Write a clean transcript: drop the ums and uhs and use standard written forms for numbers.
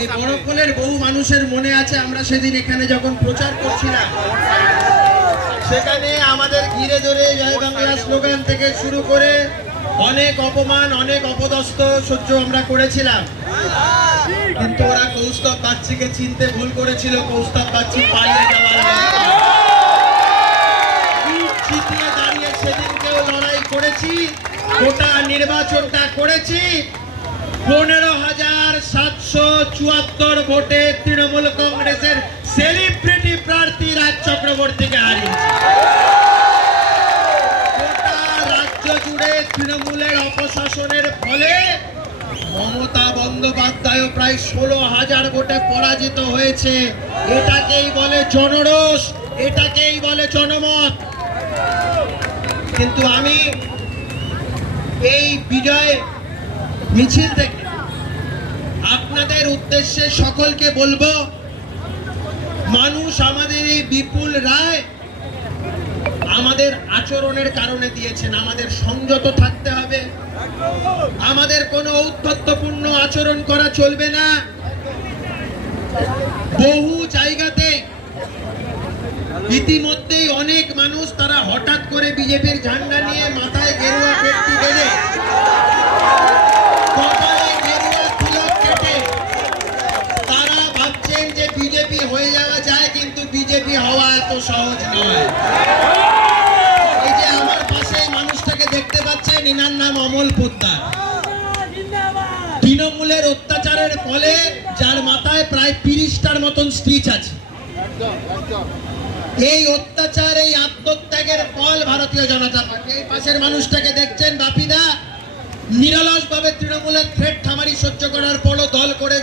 এই বড়খোলের বহু মানুষের মনে আছে, আমরা সেদিন এখানে যখন প্রচার করছিলাম সেখানে আমাদের ঘিরে ধরে জয় বাংলা স্লোগান থেকে শুরু করে অনেক অপমান, অনেক অপদস্থ সহ্য আমরা করেছিলাম। কিন্তু ওরা কৌস্তব বাগচিকে চিনতে ভুল করেছিল। কৌস্তব বাগচি পালিয়ে যাওয়ার চিতিয়ে দাঁড়িয়ে সেদিনকেও লড়াই করেছি, গোটা নির্বাচনটা করেছি। 15,774 ভোটে তৃণমূল কংগ্রেসের সেলিব্রিটি প্রার্থী রাজ চক্রবর্তীকে হারিয়েছে। গোটা রাজ্য জুড়ে তৃণমূলের অপশাসনের ফলে মমতা বন্দ্যোপাধ্যায় প্রায় 16,000 ভোটে পরাজিত হয়েছে। এটাকেই বলে জনরোষ, এটাকেই বলে জনমত। কিন্তু আমি এই বিজয় মিছিল থেকে আপনাদের উদ্দেশ্যে সকলকে বলবো, মানুষ আমাদের এই বিপুল রায় আমাদের আচরণের কারণে দিয়েছেন। আমাদের সংযত থাকতে হবে, আমাদের কোনো ঔদ্ধত্যপূর্ণ আচরণ করা চলবে না। বহু জায়গাতে ইতিমধ্যেই অনেক মানুষ তারা হঠাৎ করে বিজেপির ঝান্ডা নিয়ে মাথায় গেরুয়া পেট্টি বেঁধে কপালে গেরুয়া তিলক কেটে তারা ভাবছেন যে বিজেপি হয়ে যাওয়া যায়, কিন্তু বিজেপি হওয়া এত সহজ নয়। এই যে আমার পাশে মানুষটাকে দেখতে পাচ্ছেন, এনার নাম অমল পোদ্দার। তৃণমূলের অত্যাচারের ফলে যার মাথায় প্রায় 30টার মতন স্টিচ আছে। এই অত্যাচার, এই আত্মত্যাগের ফল ভারতীয় জনতা পার্টি। এই পাশের মানুষটাকে দেখছেন বাপিদা, নিরলসভাবে তৃণমূলের থ্রেট থামারি সহ্য করার পরও দল করে